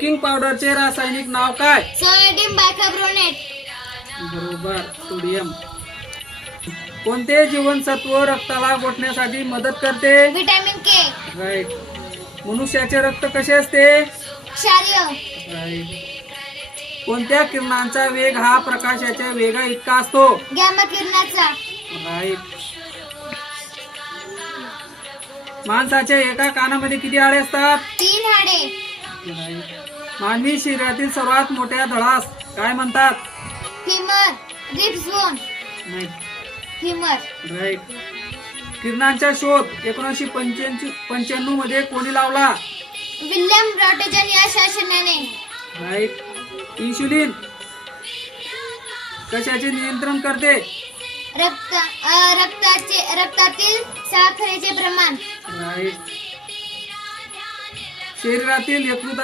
Baking पावडरचे रासायनिक नाव काय? Sodium bicarbonate. बरोबर, सोडियम. कोणते जीवनसत्व रक्ताला गोठण्यासाठी मदत करते? विटामिन के. राईट. मनुष्याचे रक्त कसे असते? क्षारीय. राईट. कोणत्या किरणांचा वेग हा प्रकाशाच्या वेगा इतका असतो? गॅमा किरणाचा. राईट. माणसाच्या एका कानामध्ये किती हाडे असतात? 3 हाडे. राईट. मानवी शरीरातील सर्वात मोठ्या धडास काय म्हणतात? फिमर. Ribs bone. नाही. फिमर. राईट. किरणांचा शोध 1995 मध्ये कोणी लावला? विल्यम रॉटगन या शास्त्रज्ञाने. राईट. इन्शुलिन कशाचे नियंत्रण करते? रक्तातील साखरेचे प्रमाण. राईट. शरीरातील यकृत